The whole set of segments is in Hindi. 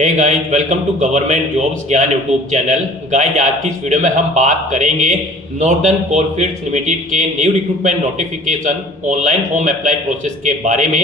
Hey guys, welcome to government jobs Gyan YouTube channel. Guys, आज की इस वीडियो में हम बात करेंगे नॉर्दर्न कोलफील्ड्स लिमिटेड के new recruitment notification online form apply process के बारे में।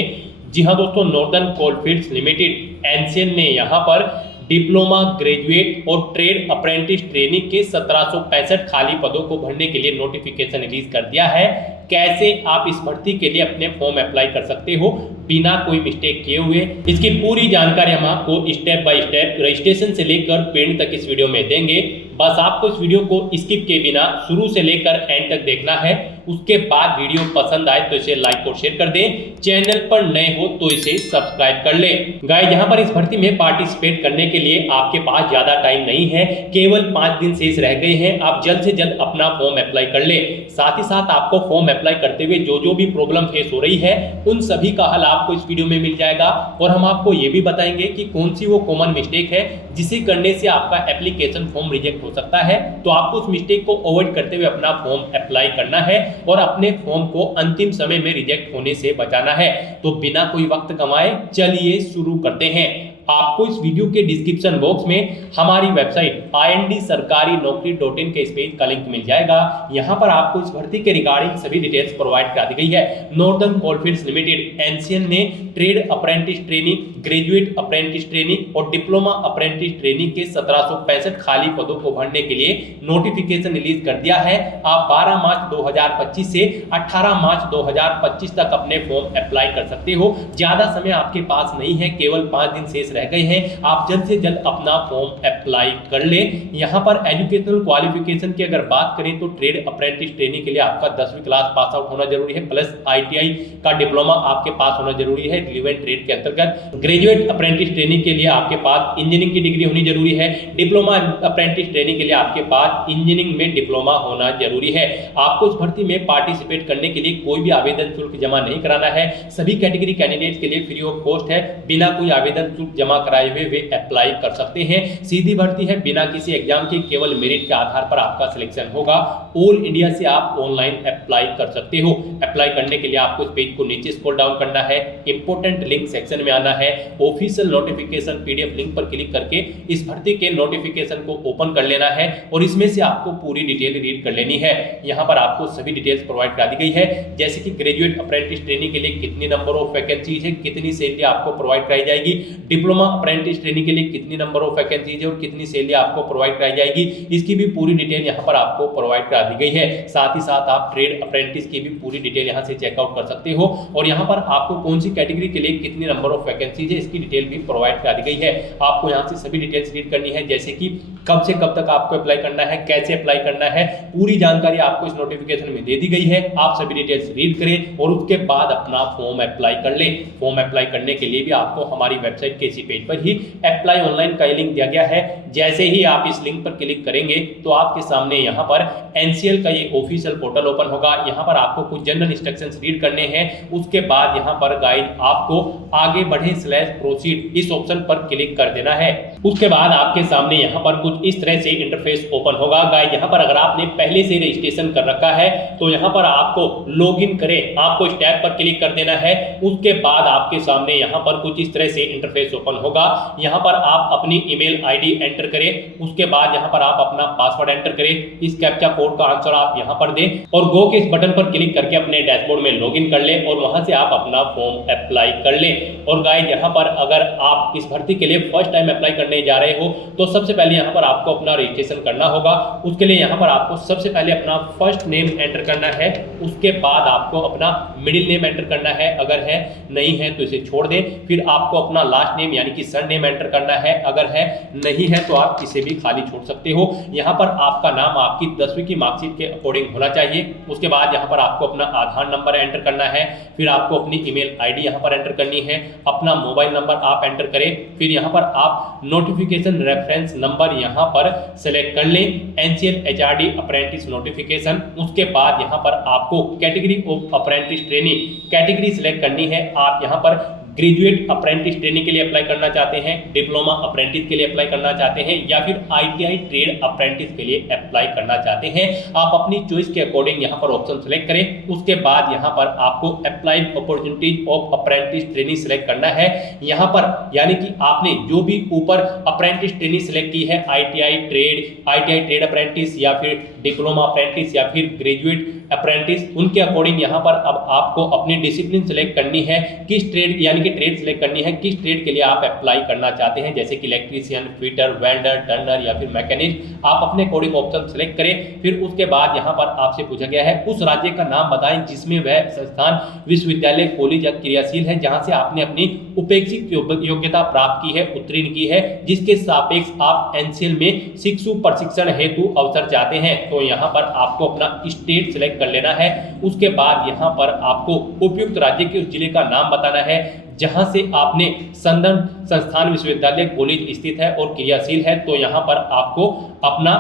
जी हाँ दोस्तों, नॉर्दर्न कोलफील्ड्स लिमिटेड एनसीएल ने यहाँ पर डिप्लोमा, ग्रेजुएट और ट्रेड अप्रेंटिस ट्रेनिंग के 1765 खाली पदों को भरने के लिए नोटिफिकेशन रिलीज कर दिया है। कैसे आप इस भर्ती के लिए अपने फॉर्म अप्लाई कर सकते हो बिना कोई मिस्टेक किए हुए, इसकी पूरी जानकारी हम आपको स्टेप बाय स्टेप रजिस्ट्रेशन से लेकर पेड तक इस वीडियो में देंगे। बस आपको इस वीडियो को स्किप किए बिना शुरू से लेकर एंड तक देखना है। उसके बाद वीडियो पसंद आए तो इसे लाइक और शेयर कर दें। चैनल पर नए हो तो इसे सब्सक्राइब कर ले। गाइस, यहाँ पर इस भर्ती में पार्टिसिपेट करने के लिए आपके पास ज्यादा टाइम नहीं है, केवल 5 दिन शेष रह गए हैं। आप जल्द से जल्द अपना फॉर्म अप्लाई कर ले। साथ ही साथ आपको फॉर्म अप्लाई करते हुए जो भी प्रॉब्लम फेस हो रही है उन सभी का हल आपको इस वीडियो में मिल जाएगा। और हम आपको ये भी बताएंगे कि कौन सी वो कॉमन मिस्टेक है जिसे करने से आपका एप्लीकेशन फॉर्म रिजेक्ट हो सकता है। तो आपको उस मिस्टेक को अवॉइड करते हुए अपना फॉर्म अप्लाई करना है और अपने फॉर्म को अंतिम समय में रिजेक्ट होने से बचाना है। तो बिना कोई वक्त गंवाए चलिए शुरू करते हैं। आपको इस वीडियो के डिस्क्रिप्शन बॉक्स में हमारी वेबसाइट indSarkari-naukri.in के इस पेज का लिंक मिल जाएगा। यहाँ पर आपको इस भर्ती के रिगार्डिंग सभी डिटेल्स प्रोवाइड करा दी गई है। नॉर्दर्न कोलफील्ड्स लिमिटेड एनसीएल ने trade apprentice training, graduate apprentice training और डिप्लोमा अप्रेंटिस ट्रेनिंग के 1765 खाली पदों को भरने के लिए नोटिफिकेशन रिलीज कर दिया है। आप 12 मार्च 2025 से 18 मार्च 2025 तक अपने फॉर्म अप्लाई कर सकते हो। ज्यादा समय आपके पास नहीं है, केवल 5 दिन शेष रह गए हैं। आप जल्द से जल्द अपना फॉर्म अप्लाई कर ले। यहाँ पर एजुकेशनल क्वालिफिकेशन की अगर बात करें तो ट्रेड अप्रेंटिस ट्रेनिंग के लिए आपका 10वीं क्लास पास आउट होना जरूरी है, प्लस आईटीआई का डिप्लोमा आपके पास होना जरूरी है रिलेवेंट ट्रेड के अंतर्गत। ग्रेजुएट अप्रेंटिस ट्रेनिंग के लिए आपके पास इंजीनियरिंग की डिग्री होनी जरूरी है। डिप्लोमा अप्रेंटिस ट्रेनिंग के लिए आपके पास इंजीनियरिंग में डिप्लोमा होना जरूरी है। आपको इस भर्ती में पार्टिसिपेट करने के लिए कोई भी आवेदन शुल्क जमा नहीं कराना है। सभी कैटेगरी कैंडिडेट्स के लिए फ्री ऑफ कॉस्ट है। बिना कोई आवेदन शुल्क जमा कराए हुए वे अप्लाई कर सकते हैं। सीधी भर्ती है, बिना किसी एग्जाम के, केवल मेरिट के आधार पर आपका सिलेक्शन होगा। ऑल इंडिया से आप ऑनलाइन अप्लाई कर सकते हो। अप्लाई करने के लिए आपको इस पेज को नीचे स्क्रॉल डाउन करना है, इंपोर्टेंट लिंक सेक्शन में आना है, ऑफिशियल नोटिफिकेशन पीडीएफ लिंक पर क्लिक करके इस भर्ती के नोटिफिकेशन को ओपन कर लेना है और इसमें से आपको पूरी डिटेल रीड कर लेनी है। यहाँ पर आपको सभी डिटेल्स प्रोवाइड करा दी गई है, जैसे कि ग्रेजुएट अप्रेंटिस ट्रेनिंग के लिए कितनी नंबर ऑफ वैकेंसीज है, कितनी सैलरी आपको प्रोवाइड कराई जाएगी। डिप्लोमा अप्रेंटिस ट्रेनिंग के लिए कितनी नंबर ऑफ वैकेंसीज है और कितनी सैलरी आपको प्रोवाइड कराई जाएगी, इसकी भी पूरी डिटेल यहाँ पर आपको प्रोवाइड करा दी गई है। साथ ही साथ आप ट्रेड अप्रेंटिस की भी पूरी डिटेल यहाँ से चेकआउट कर सकते हो और यहाँ पर आपको कौन सी कैटेगरी के लिए कितनी नंबर ऑफ वैकेंसीज है इसकी डिटेल भी प्रोवाइड करा दी गई है। आपको यहाँ से सभी डिटेल्स रीड करनी है, जैसे कि कब से कब तक आपको अप्लाई करना है, कैसे अप्लाई करना है, पूरी जानकारी आपको इस नोटिफिकेशन में दे दी गई है। आप सभी डिटेल्स रीड करें और उसके बाद अपना फॉर्म अप्लाई कर लें। फॉर्म अप्लाई करने के लिए भी आपको हमारी वेबसाइट के इसी पेज पर ही अप्लाई ऑनलाइन का लिंक दिया गया है। जैसे ही आप इस लिंक पर क्लिक करेंगे तो आपके सामने यहाँ पर एनसीएल का ये ऑफिशियल पोर्टल ओपन होगा। यहाँ पर आपको कुछ जनरल इंस्ट्रक्शंस रीड करने हैं। उसके बाद यहाँ पर गाइड आपको आगे बढ़े /प्रोसीड इस ऑप्शन पर क्लिक कर देना है। उसके बाद आपके सामने यहाँ पर कुछ इस तरह से इंटरफेस ओपन होगा। गाइड, यहाँ पर अगर आपने पहले से रजिस्ट्रेशन कर रखा है तो यहाँ पर आपको लॉग इन करें, आपको इस टैब पर क्लिक कर देना है। उसके बाद आपके सामने यहाँ पर कुछ इस तरह से इंटरफेस ओपन होगा। यहाँ पर आप अपनी ईमेल आईडी एंटर करें। उसके बाद यहाँ पर आप अपना पासवर्ड एंटर करें। इस कैप्चा कोड का आंसर आप यहाँ पर दें और गो के इस बटन पर क्लिक करके अपने डैशबोर्ड में लॉगिन कर लें और वहां से आप अपना फॉर्म अप्लाई कर लें। और गाइस, यहाँ पर अगर आप इस भर्ती के लिए फर्स्ट टाइम अप्लाई करने जा रहे हो तो सबसे पहले यहाँ पर आपको अपना रजिस्ट्रेशन करना होगा। उसके लिए यहाँ पर आपको सबसे पहले अपना फर्स्ट नेम एंटर करना है। उसके बाद आपको अपना मिडिल नेम एंटर करना है, अगर है, नहीं है तो इसे छोड़ दें। फिर आपको अपना लास्ट नेम यानी कि सर नेम एंटर करना है, अगर है, नहीं है तो आप इसे भी खाली छोड़ सकते हो। यहाँ पर आपका नाम आपकी 10वीं की मार्कशीट के अकॉर्डिंग होना चाहिए। उसके बाद यहाँ पर आपको अपना आधार नंबर एंटर करना है। फिर आपको अपनी ईमेल आईडी यहाँ पर एंटर करनी है। अपना मोबाइल नंबर आप एंटर करें। फिर यहाँ पर आप नोटिफिकेशन रेफरेंस नंबर यहाँ पर सेलेक्ट कर लें, एनसीएल एचआरडी अप्रेंटिस नोटिफिकेशन। उसके बाद यहाँ पर आपको category of apprentice training category select करनी है। आप यहाँ पर ग्रेजुएट अप्रेंटिस ट्रेनिंग के लिए अप्लाई करना चाहते हैं, डिप्लोमा अप्रेंटिस के लिए अप्लाई करना चाहते हैं या फिर ITI ट्रेड अप्रेंटिस के लिए अप्लाई करना चाहते हैं, आप अपनी चॉइस के अकॉर्डिंग यहाँ पर ऑप्शन सेलेक्ट करें। उसके बाद यहाँ पर आपको applied opportunities of apprentice training select करना है। यहाँ पर यानी कि आपने जो भी ऊपर अप्रेंटिस ट्रेनिंग सेलेक्ट की है, ITI ट्रेड अप्रेंटिस या फिर डिप्लोमा अप्रेंटिस या फिर ग्रेजुएट अप्रेंटिस, उनके अकॉर्डिंग यहाँ पर अब आपको अपनी डिसिप्लिन सेलेक्ट करनी है, किस ट्रेड यानी कि ट्रेड सेलेक्ट करनी है, किस ट्रेड के लिए आप अप्लाई करना चाहते हैं, जैसे कि इलेक्ट्रीशियन, फिटर, वेल्डर, टर्नर या फिर मैकेनिक। आप अपने अकॉर्डिंग ऑप्शन सेलेक्ट करें। फिर उसके बाद यहाँ पर आपसे पूछा गया है उस राज्य का नाम बताएं जिसमें वह संस्थान, विश्वविद्यालय, कॉलेज या क्रियाशील है जहां से आपने अपनी उपेक्षित योग्यता प्राप्त की है, उत्तीर्ण की है, जिसके सापेक्ष आप एनसीएल में शिक्षु प्रशिक्षण हेतु अवसर चाहते हैं। तो यहाँ पर आपको अपना स्टेट सेलेक्ट कर लेना है। उसके बाद यहाँ पर आपको उपयुक्त राज्य के उस जिले का नाम बताना है जहां से आपने संदर्भ संस्थान, विश्वविद्यालय, कॉलेज स्थित है और क्रियाशील है। तो यहाँ पर आपको अपना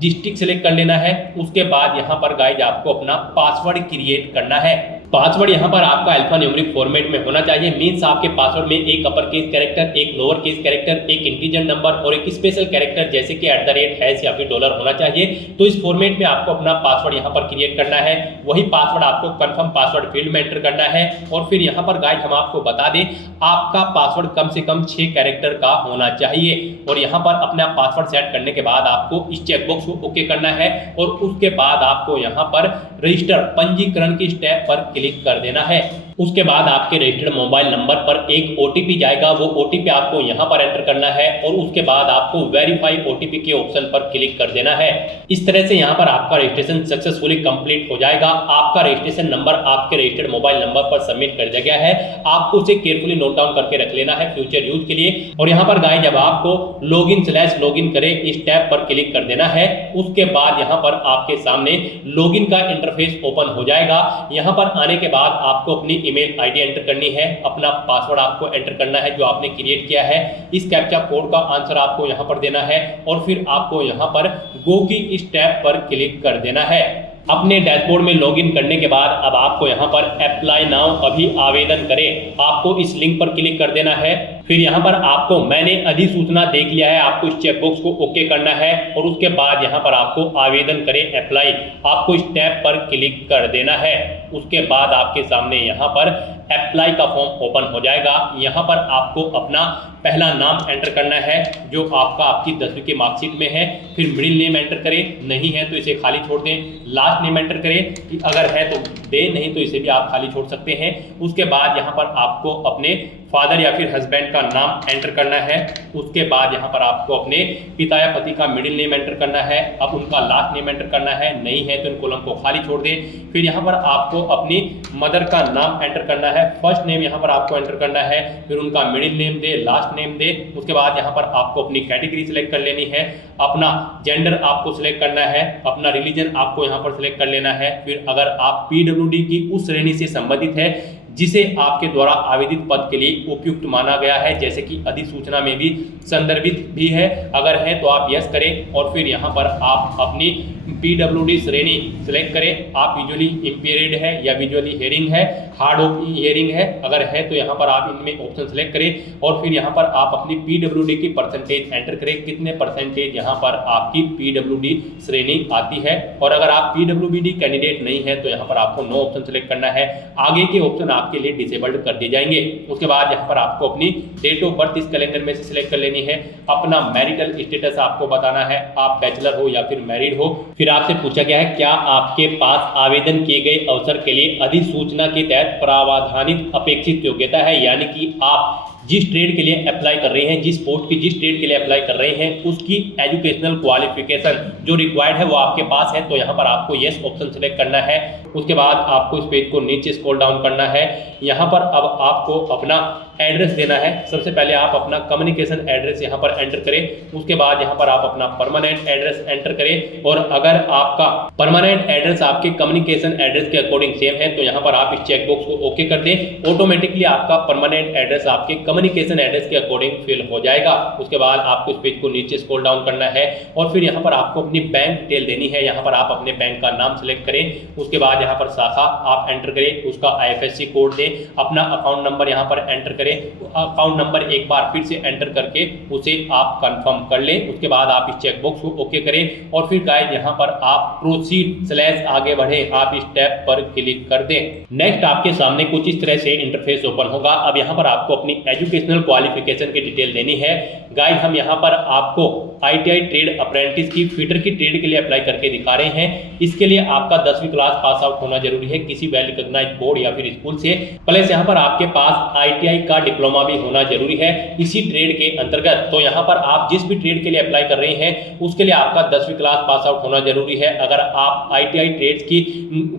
डिस्ट्रिक्ट सेलेक्ट कर लेना है। उसके बाद यहाँ पर गाइज आपको अपना पासवर्ड क्रिएट करना है। पासवर्ड यहाँ पर आपका अल्फा न्यूमेरिक फॉर्मेट में होना चाहिए। मींस आपके पासवर्ड में एक अपर केस कैरेक्टर, एक लोअर केस कैरेक्टर, एक इंटीजर नंबर और एक स्पेशल कैरेक्टर जैसे कि @ या फिर डॉलर होना चाहिए। तो इस फॉर्मेट में आपको अपना पासवर्ड यहाँ पर क्रिएट करना है। वही पासवर्ड आपको कंफर्म पासवर्ड फील्ड में एंटर करना है। और फिर यहाँ पर गाइज हम आपको बता दें आपका पासवर्ड कम से कम 6 कैरेक्टर का होना चाहिए। और यहाँ पर अपना पासवर्ड सेट करने के बाद आपको इस चेकबॉक्स को ओके करना है और उसके बाद आपको यहाँ पर रजिस्टर पंजीकरण की स्टेप पर क्लिक कर देना है। उसके बाद आपके रजिस्टर्ड मोबाइल नंबर पर एक OTP जाएगा, वो OTP आपको यहाँ पर एंटर करना है और उसके बाद आपको वेरीफाई OTP के ऑप्शन पर क्लिक कर देना है। इस तरह से यहाँ पर आपका रजिस्ट्रेशन सक्सेसफुली कंप्लीट हो जाएगा। आपका रजिस्ट्रेशन नंबर आपके रजिस्टर्ड मोबाइल नंबर पर सबमिट कर दिया गया है। आपको उसे केयरफुली नोट डाउन करके रख लेना है फ्यूचर यूज के लिए। और यहाँ पर गाइस जब आपको लॉगिन करें इस टैब पर क्लिक कर देना है। उसके बाद यहाँ पर आपके सामने लॉगिन का इंटरफेस ओपन हो जाएगा। यहाँ पर आने के बाद आपको अपनी ईमेल आईडी एंटर करनी है, अपना पासवर्ड आपको एंटर करना है जो आपने क्रिएट किया है। इस कैप्चा कोड का आंसर आपको यहाँ पर देना है और फिर आपको यहाँ पर गो की इस टैब पर क्लिक कर देना है। अपने डैशबोर्ड में लॉगिन करने के बाद अब आपको यहाँ पर अप्लाई नाउ, अभी आवेदन करें, आपको इस लिंक पर क्लिक कर देना है। फिर यहाँ पर आपको मैंने अधिसूचना देख लिया है, आपको इस चेकबॉक्स को ओके करना है और उसके बाद यहाँ पर आपको आवेदन करें अप्लाई, आपको इस टैब पर क्लिक कर देना है। उसके बाद आपके सामने यहाँ पर अप्लाई का फॉर्म ओपन हो जाएगा। यहाँ पर आपको अपना पहला नाम एंटर करना है जो आपकी 10वीं की मार्कशीट में है। फिर मिडिल नेम एंटर करें, नहीं है तो इसे खाली छोड़ दें। लास्ट नेम एंटर करें, अगर है तो दे, नहीं तो इसे भी आप खाली छोड़ सकते हैं। उसके बाद यहाँ पर आपको अपने फादर या फिर हस्बैंड का नाम एंटर करना है। उसके बाद यहाँ पर आपको अपने पिता या पति का मिडिल नेम एंटर करना है। अब उनका लास्ट नेम एंटर करना है, नहीं है तो इन कॉलम को खाली छोड़ दें। फिर यहाँ पर आपको अपनी मदर का नाम एंटर करना है, फर्स्ट नेम यहाँ पर आपको एंटर करना है, फिर उनका मिडिल नेम दे, लास्ट नेम दे। उसके बाद यहाँ पर आपको अपनी कैटेगरी सिलेक्ट कर लेनी है, अपना जेंडर आपको सिलेक्ट करना है, अपना रिलीजन आपको यहाँ पर सिलेक्ट कर लेना है। फिर अगर आप PWD की उस श्रेणी से संबंधित है जिसे आपके द्वारा आवेदित पद के लिए उपयुक्त माना गया है, जैसे कि अधिसूचना में भी संदर्भित भी है, अगर है तो आप यस करें। और फिर यहाँ पर आप अपनी PWD श्रेणी सिलेक्ट करें, आप विजुअली इंपेयर्ड है या विजुअली हियरिंग है, हार्ड ऑफ हियरिंग है, अगर है तो यहाँ पर आप इनमें ऑप्शन सेलेक्ट करें। और फिर यहाँ पर आप अपनी PWD की परसेंटेज एंटर करें, कितने परसेंटेज यहाँ पर आपकी PWD श्रेणी आती है। और अगर आप PWD कैंडिडेट नहीं है तो यहाँ पर आपको नो ऑप्शन सेलेक्ट करना है, आगे के ऑप्शन आपके लिए डिसेबल्ड कर दिए जाएंगे। उसके बाद यहाँ पर आपको अपनी डेट ऑफ बर्थ इस कैलेंडर में से सिलेक्ट कर लेनी है, अपना मैरिटल स्टेटस आपको बताना है, आप बैचलर हो या फिर मैरिड हो। फिर आपसे पूछा गया है क्या आपके पास आवेदन किए गए अवसर के लिए अधिसूचना के तहत प्रावधानित अपेक्षित योग्यता है, यानी कि आप जिस ट्रेड के लिए अप्लाई कर रहे हैं, जिस पोस्ट की जिस ट्रेड के लिए अप्लाई कर रहे हैं उसकी एजुकेशनल क्वालिफिकेशन जो रिक्वायर्ड है वो आपके पास है। तो यहाँ पर आपको यस ऑप्शन सेलेक्ट करना है। उसके बाद आपको इस पेज को नीचे स्क्रॉल डाउन करना है। यहाँ पर अब आपको अपना एड्रेस देना है। सबसे पहले आप अपना कम्युनिकेशन एड्रेस यहाँ पर एंटर करें। उसके बाद यहाँ पर आप अपना परमानेंट एड्रेस एंटर करें और अगर आपका परमानेंट एड्रेस आपके कम्युनिकेशन एड्रेस के अकॉर्डिंग सेम है तो यहाँ पर आप इस चेकबॉक्स को ओके कर दें। ऑटोमेटिकली आपका परमानेंट एड्रेस आपके कम्युनिकेशन एड्रेस के अकॉर्डिंग फिल हो जाएगा। उसके बाद आपको इस पेज को नीचे स्क्रॉल डाउन करना है और फिर यहाँ पर आपको अपनी बैंक डिटेल देनी है। यहाँ पर आप अपने बैंक का नाम सेलेक्ट करें। उसके बाद यहाँ पर शाखा आप एंटर करें, उसका IFSC कोड दें, अपना अकाउंट नंबर यहाँ पर एंटर करें करें, अकाउंट नंबर एक बार फिर से एंटर करके उसे आप कंफर्म कर लें। उसके बाद आप इस चेकबॉक्स को ओके करें और फिर गाइस यहाँ पर आप प्रोसीड / आगे बढ़े आप इस टैब पर क्लिक कर दें। नेक्स्ट आपके सामने कुछ इस तरह से इंटरफेस ओपन होगा। अब यहाँ पर आपको अपनी एजुकेशनल क्वालिफिकेशन की डिटेल देनी है। गाइस हम यहाँ पर आपको ITI ट्रेड अप्रेंटिस की फीटर की ट्रेड के लिए अप्लाई करके दिखा रहे हैं। इसके लिए आपका 10वीं क्लास पास आउट होना जरूरी है किसी वेल रिकॉग्नाइज्ड बोर्ड या फिर स्कूल से, प्लस यहाँ पर आपके पास ITI का डिप्लोमा भी होना जरूरी है इसी ट्रेड के अंतर्गत। तो यहाँ पर आप जिस भी ट्रेड के लिए अप्लाई कर रहे हैं उसके लिए आपका 10वीं क्लास पास आउट होना जरूरी है। अगर आप ITI ट्रेड्स की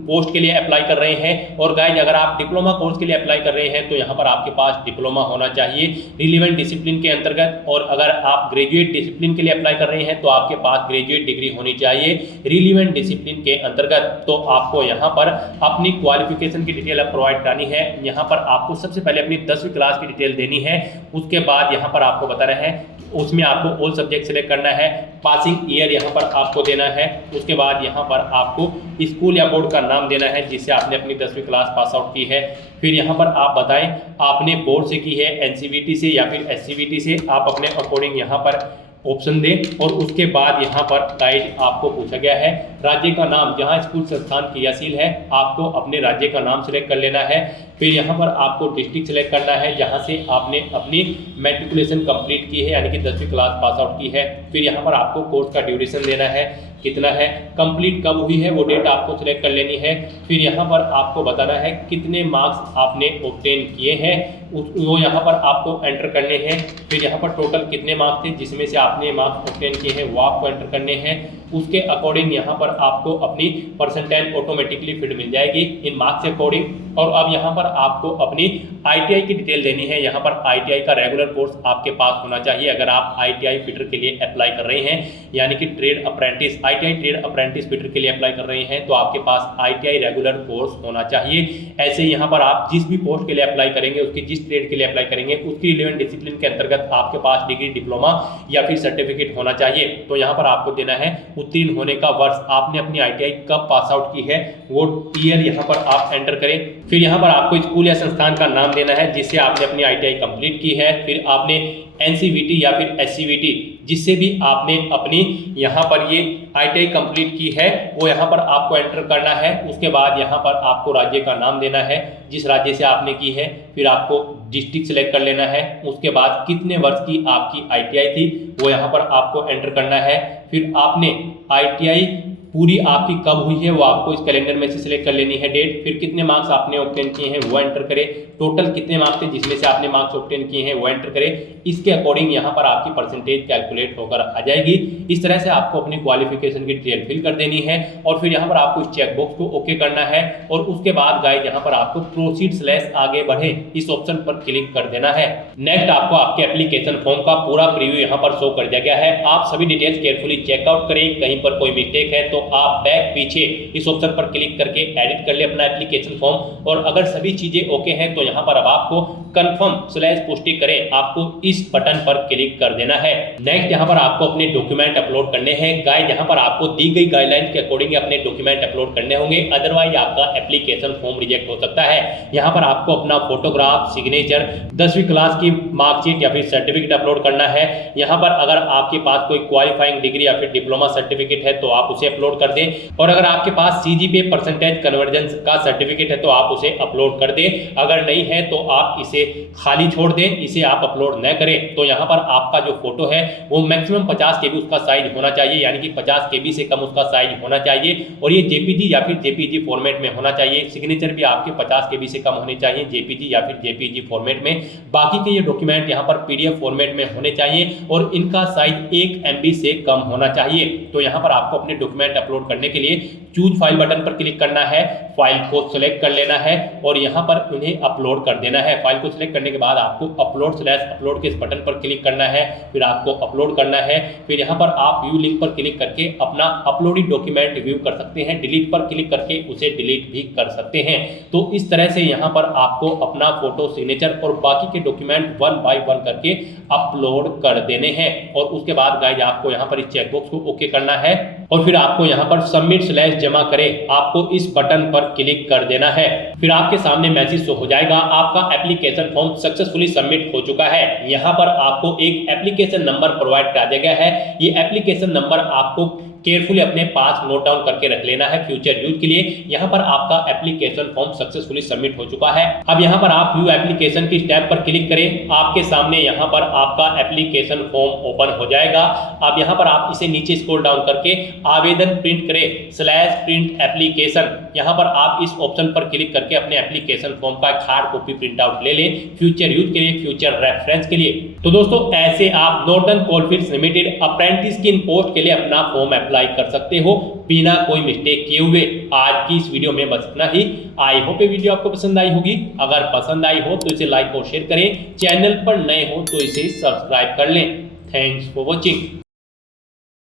पोस्ट के लिए अप्लाई कर रहे हैं और गाइस अगर आप डिप्लोमा कोर्स के लिए अप्लाई कर रहे हैं तो यहाँ पर आपके पास डिप्लोमा होना चाहिए रिलेवेंट डिसिप्लिन के अंतर्गत। और अगर आप ग्रेजुएट डिसिप्लिन के लिए अप्लाई कर रहे हैं तो आपके पास ग्रेजुएट डिग्री होनी चाहिए रिलेवेंट डिसिप्लिन के अंतर्गत। तो आपको यहाँ पर अपनी क्वालिफिकेशन की डिटेल प्रोवाइड करानी है। यहाँ पर आपको सबसे पहले अपनी 10वीं क्लास की डिटेल देनी है। उसके बाद यहाँ पर आपको बता रहे हैं उसमें आपको ऑल सब्जेक्ट सेलेक्ट करना है, पासिंग ईयर यहाँ पर आपको देना है। उसके बाद यहाँ पर आपको स्कूल या बोर्ड का नाम देना है जिससे आपने अपनी 10वीं क्लास पास आउट की है। फिर यहाँ पर आप बताएं आपने बोर्ड से की है, NCVT से या फिर SCVT से, आप अपने अकॉर्डिंग यहाँ पर ऑप्शन दें। और उसके बाद यहाँ पर गाइड आपको पूछा गया है राज्य का नाम, जहाँ स्कूल संस्थान क्रियाशील है आपको अपने राज्य का नाम सिलेक्ट कर लेना है। फिर यहाँ पर आपको डिस्ट्रिक्ट सेलेक्ट करना है जहाँ से आपने अपनी मैट्रिकुलेशन कंप्लीट की है यानी कि 10वीं क्लास पास आउट की है। फिर यहाँ पर आपको कोर्स का ड्यूरेशन देना है कितना है, कंप्लीट कब हुई है वो डेट आपको सिलेक्ट कर लेनी है। फिर यहाँ पर आपको बताना है कितने मार्क्स आपने ऑब्टेन किए हैं वो यहाँ पर आपको एंटर करने हैं। फिर यहाँ पर टोटल कितने मार्क्स थे जिसमें से आपने मार्क्स ऑब्टेन किए हैं वो आपको एंटर करने हैं। उसके अकॉर्डिंग यहाँ पर आपको अपनी परसेंटेज ऑटोमेटिकली फिट मिल जाएगी इन मार्क्स के अकॉर्डिंग। और अब यहाँ पर आपको अपनी ITI की डिटेल देनी है। यहाँ पर ITI का रेगुलर कोर्स आपके पास होना चाहिए। अगर आप ITI फिटर के लिए अप्लाई कर रहे हैं यानी कि trade apprentice ITI trade apprentice fitter के लिए अप्लाई कर रहे हैं तो आपके पास ITI रेगुलर कोर्स होना चाहिए। ऐसे यहाँ पर आप जिस भी पोस्ट के लिए अप्लाई करेंगे उसकी जिस ट्रेड के लिए अप्लाई करेंगे उसकी रिलेवेंट डिसिप्लिन के अंतर्गत आपके पास डिग्री, डिप्लोमा या फिर सर्टिफिकेट होना चाहिए। तो यहाँ पर आपको देना है उत्तीर्ण होने का वर्ष, आपने अपनी ITI कब पास आउट की है वो ईयर यहाँ पर आप एंटर करें। फिर यहाँ पर आपको स्कूल या संस्थान का नाम देना है जिससे आपने अपनी ITI कंप्लीट की है। फिर आपने NCVT या फिर SCVT जिससे भी आपने अपनी यहाँ पर ये ITI कंप्लीट की है वो यहाँ पर आपको एंटर करना है। उसके बाद यहाँ पर आपको राज्य का नाम देना है जिस राज्य से आपने की है। फिर आपको डिस्ट्रिक्ट सेलेक्ट कर लेना है। उसके बाद कितने वर्ष की आपकी ITI थी वो यहाँ पर आपको एंटर करना है। फिर आपने ITI पूरी आपकी कब हुई है वो आपको इस कैलेंडर में से सिलेक्ट कर लेनी है डेट। फिर कितने मार्क्स आपने ऑब्टेन किए हैं वो एंटर करें, टोटल कितने मार्क्स थे जिसमें से आपने मार्क्स ऑब्टेन किए हैं वो एंटर करें। इसके अकॉर्डिंग यहाँ पर आपकी परसेंटेज कैलकुलेट होकर आ जाएगी। इस तरह से आपको अपनी क्वालिफिकेशन की डिटेल फिल कर देनी है और फिर यहाँ पर आपको इस चेकबॉक्स को ओके करना है। और उसके बाद गाइस यहाँ पर आपको प्रोसीड / आगे बढ़े इस ऑप्शन पर क्लिक कर देना है। नेक्स्ट आपको आपके एप्लीकेशन फॉर्म का पूरा प्रीव्यू यहाँ पर शो कर दिया गया है। आप सभी डिटेल्स केयरफुली चेकआउट करें, कहीं पर कोई मिस्टेक है तो आप बैक पीछे इस ऑप्शन पर क्लिक करके एडिट कर ले अपना एप्लीकेशन फॉर्म। और अगर सभी चीजें ओके हैं तो यहाँ पर अब आपको कंफर्म / पुष्टि करें आपको इस बटन पर क्लिक कर देना है। नेक्स्ट यहाँ पर आपको अपने डॉक्यूमेंट अपलोड करने हैं। गाइस यहाँ पर आपको दी गई गाइडलाइन के अकॉर्डिंग अपने डॉक्यूमेंट अपलोड करने होंगे, अदरवाइज आपका एप्लीकेशन फॉर्म रिजेक्ट हो सकता है। यहाँ पर आपको अपना फोटोग्राफ, सिग्नेचर, 10वीं क्लास की मार्कशीट या फिर सर्टिफिकेट अपलोड करना है। यहाँ पर अगर आपके पास कोई क्वालिफाइंग डिग्री या फिर डिप्लोमा सर्टिफिकेट है तो आप उसे अपलोड कर दें। और अगर आपके पास CGPA परसेंटेज कन्वर्जेंस का सर्टिफिकेट है तो आप उसे अपलोड कर दें। अगर नहीं है तो आप इसे खाली छोड़ दें, इसे आप अपलोड न करें। तो यहाँ पर आपका जो फोटो है वो मैक्सिमम 50 KB उसका साइज होना चाहिए, यानी कि 50 KB से कम उसका साइज होना चाहिए। और ये JPG या फिर JPG फॉर्मेट में होना चाहिए। सिग्नेचर भी आपके 50 KB से कम होने चाहिए JPG या फिर JPG फॉर्मेट में। बाकी के ये डॉक्यूमेंट यहाँ पर PDF फॉर्मेट में होने चाहिए और इनका साइज 1 MB से कम होना चाहिए। तो यहाँ पर आपको अपने डॉक्यूमेंट अपलोड करने के लिए चूज फाइल बटन पर क्लिक करना है, फाइल को सिलेक्ट कर लेना है और यहाँ पर उन्हें अपलोड कर देना है। फाइल को सिलेक्ट करने के बाद आपको अपलोड के इस बटन पर क्लिक करना है, फिर आपको अपलोड करना है। फिर यहाँ पर आप व्यू लिंक पर क्लिक करके अपना अपलोडेड डॉक्यूमेंट व्यू कर सकते हैं, डिलीट पर क्लिक करके उसे डिलीट भी कर सकते हैं। तो इस तरह से यहाँ पर आपको अपना फोटो, सिग्नेचर और बाकी के डॉक्यूमेंट 1 by 1 करके अपलोड कर देने हैं। और उसके बाद गाइस आपको यहाँ पर इस चेकबॉक्स को ओके करना है और फिर आपको यहाँ पर सबमिट स्लैश जमा करें आपको इस बटन पर क्लिक कर देना है। फिर आपके सामने मैसेज शो हो जाएगा, आपका एप्लीकेशन फॉर्म सक्सेसफुली सबमिट हो चुका है। यहाँ पर आपको एक एप्लीकेशन नंबर प्रोवाइड करा दिया गया है। ये एप्लीकेशन नंबर आपको केयरफुली अपने पास नोट डाउन करके रख लेना है फ्यूचर यूज के लिए। यहाँ पर आपका एप्लीकेशन फॉर्म सक्सेसफुली सबमिट हो चुका है। अब यहाँ पर आप व्यू एप्लीकेशन की टैब पर क्लिक करें, आपके सामने यहाँ पर आपका एप्लीकेशन फॉर्म ओपन हो जाएगा। अब यहाँ पर आप इसे नीचे स्क्रॉल डाउन करके आवेदन प्रिंट करें स्लैश प्रिंट एप्लीकेशन, यहाँ पर आप इस ऑप्शन पर क्लिक करके अपने एप्लीकेशन फॉर्म का हार्ड कॉपी प्रिंट आउट ले लें फ्यूचर यूज के लिए, फ्यूचर रेफरेंस के लिए। तो दोस्तों ऐसे आप नॉर्दर्न कोलफील्ड्स लिमिटेड अप्रेंटिस की पोस्ट के लिए अपना फॉर्म अप्लाई कर सकते हो बिना कोई मिस्टेक किए हुए। आज की इस वीडियो में बस इतना ही। आई होप ये वीडियो आपको पसंद आई होगी। अगर पसंद आई हो तो इसे लाइक और शेयर करें, चैनल पर नए हो तो इसे सब्सक्राइब कर लें। Thanks for watching.